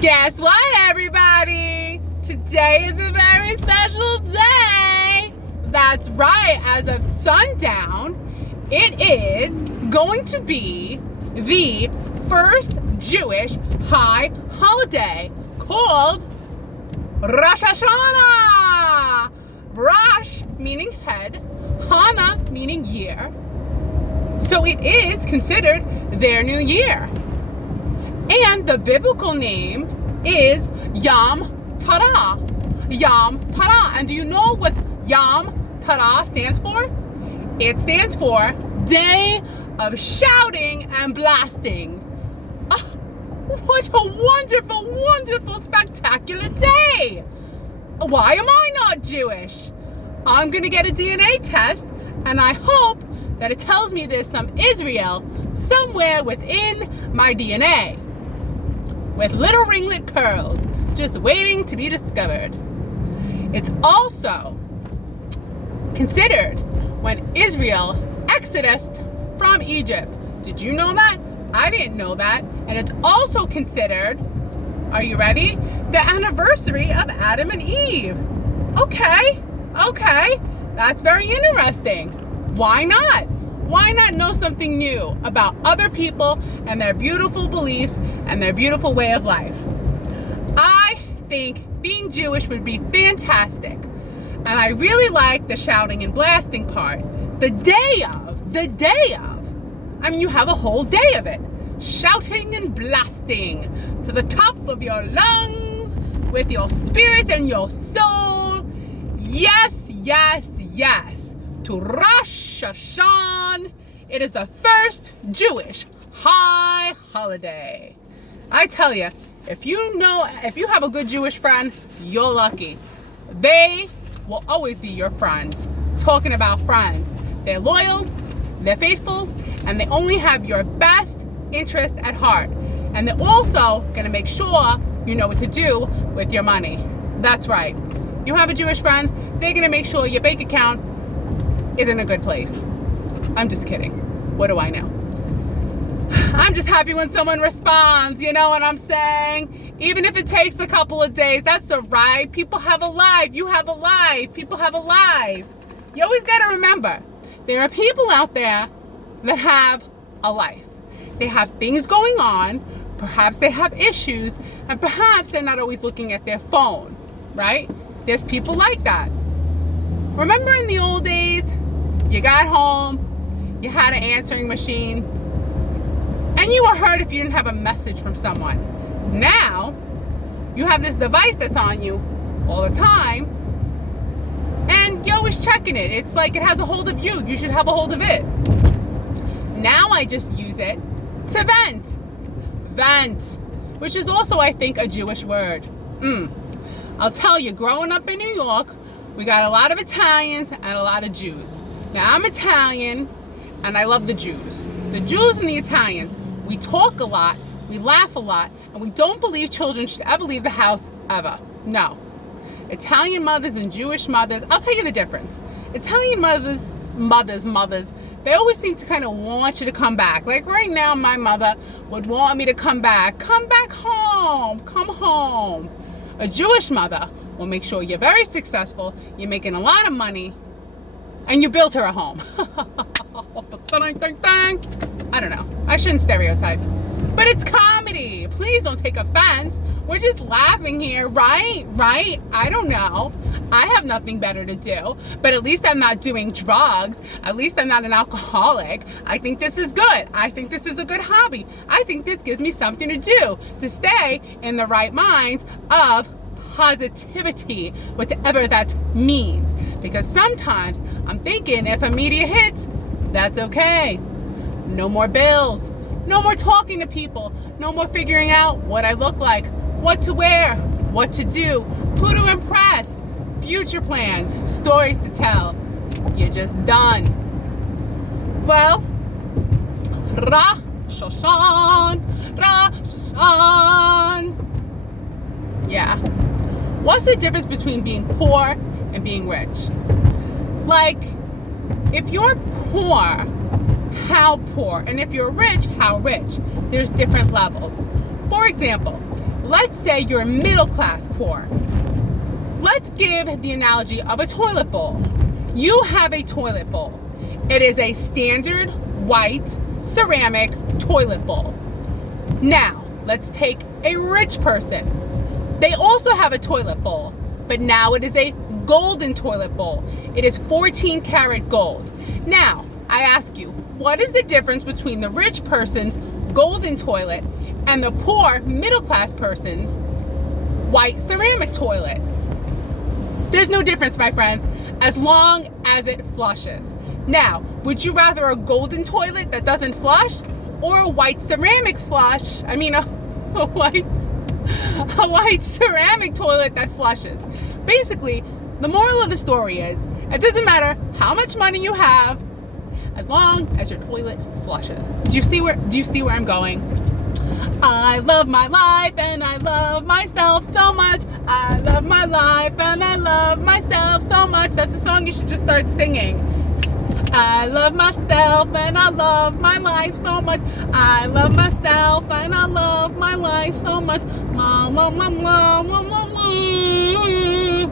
Guess what, everybody? Today is a very special day. That's right, as of sundown, it is going to be the first Jewish high holiday called Rosh Hashanah. Rosh meaning head, Hashanah meaning year. So it is considered their new year. And the biblical name is Yom Teruah. Yom Teruah. And do you know what Yom Teruah stands for? It stands for Day of Shouting and Blasting. Oh, what a wonderful, wonderful, spectacular day. Why am I not Jewish? I'm going to get a DNA test, and I hope that it tells me there's some Israel somewhere within my DNA, with little ringlet curls just waiting to be discovered. It's also considered when Israel exodused from Egypt. Did you know that? I didn't know that. And it's also considered, are you ready? The anniversary of Adam and Eve. Okay, that's very interesting. Why not? Why not know something new about other people and their beautiful beliefs and their beautiful way of life? I think being Jewish would be fantastic. And I really like the shouting and blasting part. The day of. I mean, you have a whole day of it. Shouting and blasting to the top of your lungs with your spirit and your soul. Yes, to Rosh Hashanah. It is the first Jewish high holiday. I tell you, if you have a good Jewish friend, you're lucky. They will always be your friends. Talking about friends, they're loyal, they're faithful, and they only have your best interest at heart. And they're also going to make sure you know what to do with your money. That's right. You have a Jewish friend, they're going to make sure your bank account is in a good place. I'm just kidding. What do I know? I'm just happy when someone responds, you know what I'm saying? Even if it takes a couple of days, that's all right. People have a life. You have a life. People have a life. You always got to remember, there are people out there that have a life. They have things going on. Perhaps they have issues, and perhaps they're not always looking at their phone, right? There's people like that. Remember in the old days, you got home, you had an answering machine, and you were hurt if you didn't have a message from someone. Now, you have this device that's on you all the time, and you're always checking it. It's like it has a hold of you. You should have a hold of it. Now I just use it to vent. Vent, which is also, I think, a Jewish word. I'll tell you, growing up in New York, we got a lot of Italians and a lot of Jews. Now, I'm Italian, and I love the Jews. The Jews and the Italians, we talk a lot, we laugh a lot, and we don't believe children should ever leave the house, ever. No. Italian mothers and Jewish mothers, I'll tell you the difference. Italian mothers, they always seem to kind of want you to come back. Like right now, my mother would want me to come back. Come back home. Come home. A Jewish mother will make sure you're very successful, you're making a lot of money, and you build her a home. I don't know. I shouldn't stereotype. But it's comedy. Please don't take offense. We're just laughing here, right? I don't know. I have nothing better to do. But at least I'm not doing drugs. At least I'm not an alcoholic. I think this is good. I think this is a good hobby. I think this gives me something to do to stay in the right mind of positivity, whatever that means. Because sometimes I'm thinking if a media hits, that's okay. No more bills. No more talking to people. No more figuring out what I look like, what to wear, what to do, who to impress, future plans, stories to tell. You're just done. Well, Rosh Hashanah. Yeah. What's the difference between being poor and being rich? Like, if you're poor, how poor? And if you're rich, how rich? There's different levels. For example, let's say you're middle class poor. Let's give the analogy of a toilet bowl. You have a toilet bowl. It is a standard white ceramic toilet bowl. Now, let's take a rich person. They also have a toilet bowl, but now it is a golden toilet bowl. It is 14 karat gold. Now, I ask you, what is the difference between the rich person's golden toilet and the poor middle class person's white ceramic toilet? There's no difference, my friends, as long as it flushes. Now, would you rather a golden toilet that doesn't flush or a white ceramic flush? I mean, a white ceramic toilet that flushes. Basically, the moral of the story is, it doesn't matter how much money you have, as long as your toilet flushes. Do you see where I'm going? I love my life and I love myself so much. I love my life and I love myself so much. That's a song you should just start singing. I love myself and I love my life so much. I love myself and I love my life so much. La, la, la, la, la, la, la.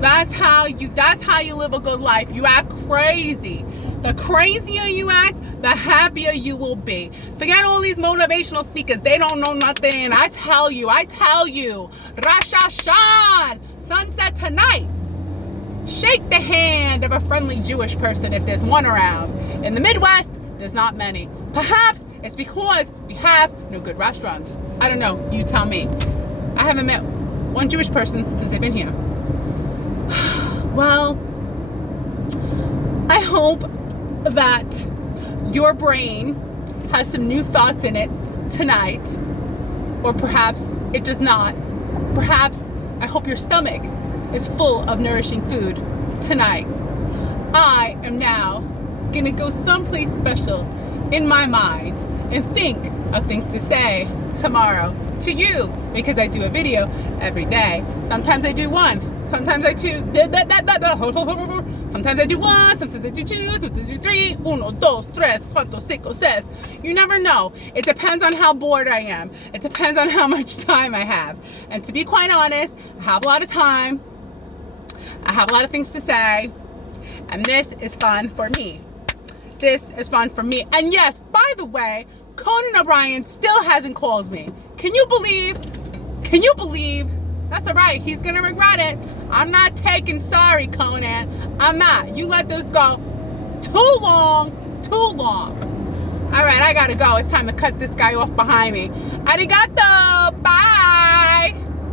That's how you live a good life. You act crazy. The crazier you act, the happier you will be. Forget all these motivational speakers. They don't know nothing. I tell you. Rosh Hashanah, sunset tonight. Shake the hand of a friendly Jewish person if there's one around. In the Midwest, there's not many. Perhaps it's because we have no good restaurants. I don't know. You tell me. I haven't met one Jewish person since I've been here. Well, I hope that your brain has some new thoughts in it tonight, or perhaps it does not. Perhaps I hope your stomach is full of nourishing food tonight. I am now gonna go someplace special in my mind and think of things to say tomorrow to you, because I do a video every day. Sometimes I do one, sometimes I do sometimes I do one, sometimes I do two, sometimes I do three. 1, 2, 3, 4, 5, 6. You never know. It depends on how bored I am. It depends on how much time I have. And to be quite honest, I have a lot of time. I have a lot of things to say. And this is fun for me. This is fun for me. And yes, by the way, Conan O'Brien still hasn't called me. Can you believe? That's all right. He's going to regret it. I'm not taking sorry, Conan. I'm not. You let this go too long. All right, I got to go. It's time to cut this guy off behind me. Arigato. Bye.